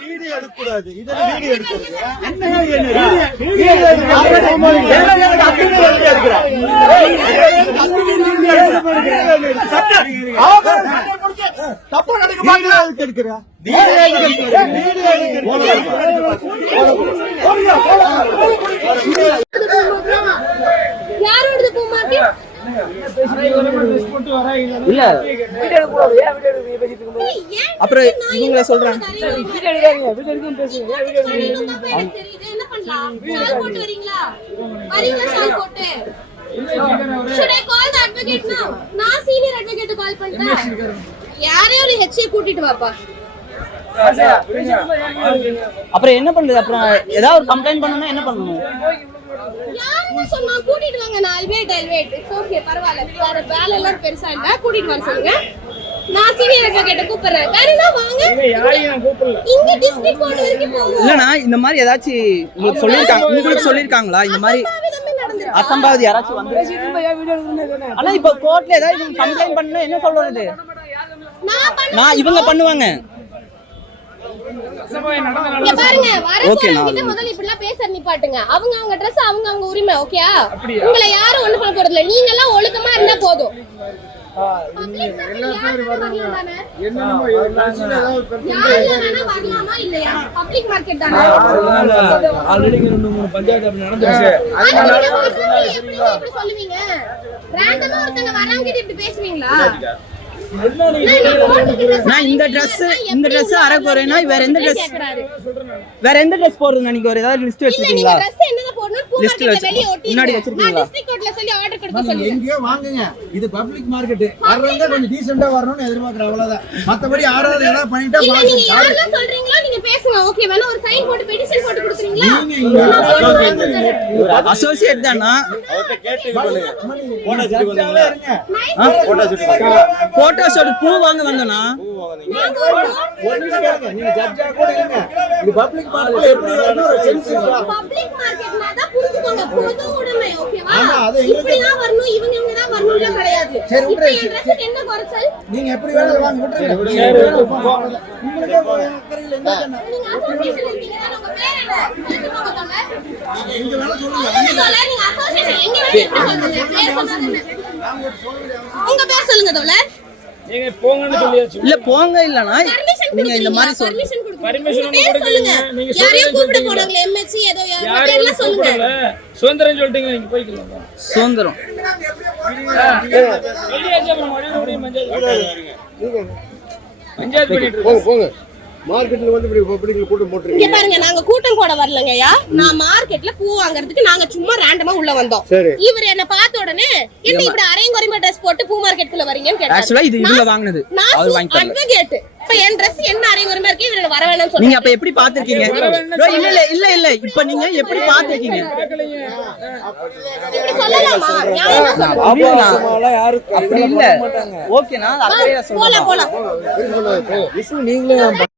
Video எடுக்கக்கூடாது இதுல video எடுக்கிறது பூ மார்க்கெட் இல்ல அப்புறம் இவங்கள சொல்றாங்க. என்ன பண்ணலாம் ஷால் போட்டு வரீங்களா வரீங்களா ஷால் போட்டு Should I call the advocate now? நான் சீனியர் அட்வொகேட் கால் பண்ணிட்டேன் யாரையும் ஒரு ஹெச்ஏ கூட்டிட்டு வாப்பா அப்புறம் என்ன பண்றது? அப்புறம் ஏதாவது ஒரு கம்ப்ளைண்ட் பண்ணணும்னா என்ன பண்ணணும்? யாருன்னு சொன்னா? கூட்டிட்டு வாங்க. அல்வேட் அல்வேட் இட்ஸ் ஓகே பரவாயில்ல. வேற வேலை எல்லாம் பெருசா இல்ல. கூட்டிட்டு வர சொல்லுங்க. நான் சீனியர் அட்வொகேட்ட கூப்பிடுறேன். வேறனா வாங்க. இங்க டிஸ்ட்ரிக்ட் கோர்ட் வரைக்கும் போவோம் இல்லனா இந்த மாதிரி ஏதாச்சும் உங்களுக்கு சொல்லிருக்காங்க உங்களுக்கு சொல்லிருக்காங்களா இந்த மாதிரி? அசம்பாவித யாராச்சும் வந்து ஆனா இப்ப கோர்ட்ல ஏதாவது கம்ப்ளைண்ட் பண்ணணும் என்ன சொல்றது? நான் பண்ண நான் இவங்க பண்ணுவாங்க. பாருங்க கிட்ட முதல்ல இப்படிலாம் பேச நிப்பாட்டுங்க. அவங்க அவங்க Dress அவங்க அவங்க உரிமை ஓகேயா உங்களை யாரும் ஒண்ணு பண்ண போறது இல்ல நீங்க எல்லாம் ஒழுக்கமா இருந்தா போதும் பேசுவீங்களா? நான் இந்த நான் இந்த Dress அரை போறேன்னா வேற எந்த Dress கேக்குறாரு. வேற எந்த Dress போடுறது நீங்க ஒரு ஏதாவது லிஸ்ட் வச்சிருக்கீங்களா மார்க்கெட்ல வச்சு-. முன்னாடி நான் வச்சிருக்கீங்களா? எங்கேயோ வாங்குங்க இது பப்ளிக் மார்க்கெட் வர்றவங்க கொஞ்சம் டீசெண்டா வரணும்னு எதிர்பார்க்கறேன் அவ்வளவுதான் மத்தபடி யாராவது ஏதாவது பண்ணிட்டா பாருங்க. நீங்க யாரெல்லாம் சொல்றீங்களோ நீங்க பேசுங்க ஓகே வேணா ஒரு சைன் போட்டு பெட்டிஷன் அசோசியேட் தானா. போட்டோ ஷூட் பூ வாங்க வந்தோனா? பப்ளிக் மார்க்கெட்ல எப்படி வரணும் ஒரு சென்ஸ் இருக்கா? பப்ளிக் மார்க்கெட்னா தான் புரிஞ்சுக்கோங்க. பொது ஆமா, அது எங்களுக்கு- இப்படி தான் வரணும் இவங்க இவங்க தான் வரணும்லாம் கிடையாது சரி, இப்போ விட்டுரு. என் ட்ரெஸ்ஸுக்கு என்ன குறைச்சல் நீங்க எப்படி வேணாலும் வாங்க விட்டுருங்க. உங்களுக்கே அக்கறையில் என்ன என்ன? நீங்க அசோசியேஷன் இருக்கீங்க தானே, உங்க பேர் என்ன சொல்லுங்க முதல்ல. எங்க வேணா சொல்லுங்க. சொல்லுங்க தோழா, நீங்க அசோசியேஷன் எங்க வேணா எப்படி சொல்றீங்க பேர் சொன்னா என்ன? உங்க பேர் சொல்லுங்க தோழா நீங்க போங்கன்னு சொல்லியாச்சு இல்ல போங்க இல்லனா பர்மிஷன் நீங்க இந்த மாதிரி சொல்லுங்க பர்மிஷன் கொடுங்க Permission உங்க பேர் ஒண்ணும் சொல்லுங்க. கொடுக்கலைங்க. நீங்க யாரையும் சொல்லுங்க கூப்பிட சொல்லிட்டீங்க. போனாங்களே எம்எச்சி ஏதோ யாரோ யாரும் பேர்லாம் சொல்லுங்க. கூப்பிடல. சுதந்திரம் சொல்லிட்டீங்க நீங்க போய்க்கலாம். சுதந்திரம். சொல்லியாச்சு அப்புறம் மறுபடியும் பஞ்சாயத்து பஞ்சாயத்து பண்ணிட்டு இருக்கோம். போங்க. போங்க மார்க்கெட்ல வந்து இப்படி பப்ளிக்ல கூட்டம் இங்க போட்டுருக்கீங்க பாருங்க நாங்க கூட்டம் போட வரலங்கய்யா நான் மார்க்கெட்ல பூ வாங்குறதுக்கு நாங்க சும்மா ரேண்டமா உள்ள வந்தோம். இவர் என்ன பார்த்த உடனே என்ன இப்படி அரையங்குறைமா ட்ரெஸ் போட்டு பூ மார்க்கெட்டுக்குள்ள வரீங்கன்னு கேட்டாரு. ஆக்சுவலா இது இவங்க வாங்குனது. நான் அட்வொகேட் இப்ப என் Dress என்ன இருக்கு? இவர் வர வேணாம்னு நீங்க சொல்லுங்க அப்ப எப்படி பாத்திருக்கீங்க இல்ல இல்ல இல்ல இல்ல. இப்ப நீங்க எப்படி பாத்திருக்கீங்க இப்படி சொல்லலாமா? நியாயமா சொல்லுங்க அப்படி இல்ல. ஓகேனா அது அப்படியே போலாம் போலாம். போங்க நீங்களே